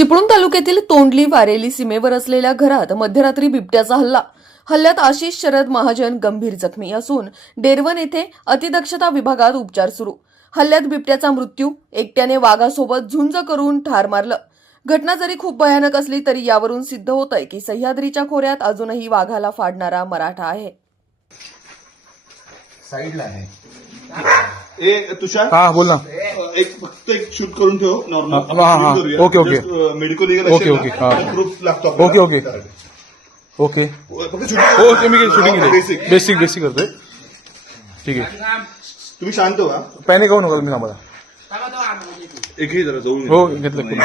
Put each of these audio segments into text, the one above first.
चिपळूण तालुक्यातील तोंडली वारेली सीमेवर असलेल्या घरात मध्यरात्री बिबट्याचा हल्ला. हल्ल्यात आशिष शरद महाजन गंभीर जखमी असून डेरवन येथे अतिदक्षता विभागात उपचार सुरू. हल्ल्यात बिबट्याचा मृत्यू एकट्याने वाघासोबत झुंज करून ठार मारलं. घटना जरी खूप भयानक असली तरी यावरून सिद्ध होत आहे की सह्याद्रीच्या खोऱ्यात अजूनही वाघाला फाडणारा मराठा आहे. आहे. ए तुषार? हा बोल ना। एक फक्त एक शूट करून ठेव नॉर्मल हा, हा, हा. Okay, okay. Medical legal okay, okay, हा. प्रूफ लागतो ओके, ओके. ओके ओके मी शूटिंग बेसिक बेसिक करतोय. ठीक आहे. तुम्ही शांत व्हा. पॅनिक होऊ नका तुम्ही आम्हाला. एकही जरा जाऊन हो घेतलं पूर्ण.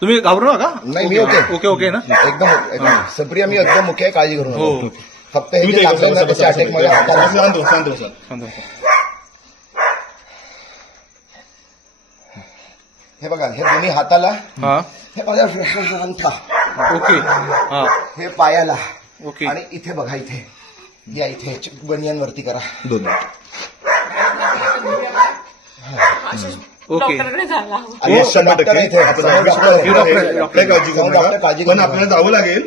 तुम्ही घाबरू नका. नाही मी ओके. ओके ओके ना? एकदम सप्रिया मी एकदम ओके आहे, काळजी करू हो. फक्त हे जे लागलं ना त्याच्या. हाताला शांत व्हा, शांत व्हा, सर. शांत बसा. हे बघा हे दोन्ही हाताला हा हे बघा अंगठा ओके हा हे पायाला ओके आणि इथे बघा इथे या इथे बनियानवरती करा दोन ओके आणि शंभर डॉक्टर टक्के. इथे आपण समोर डॉक्टर डॉक्टर आहे. आहे. आपल्या काळजी करू समोर डॉक्टर नका. काळजी करू पण नका. आपल्याला जावं लागेल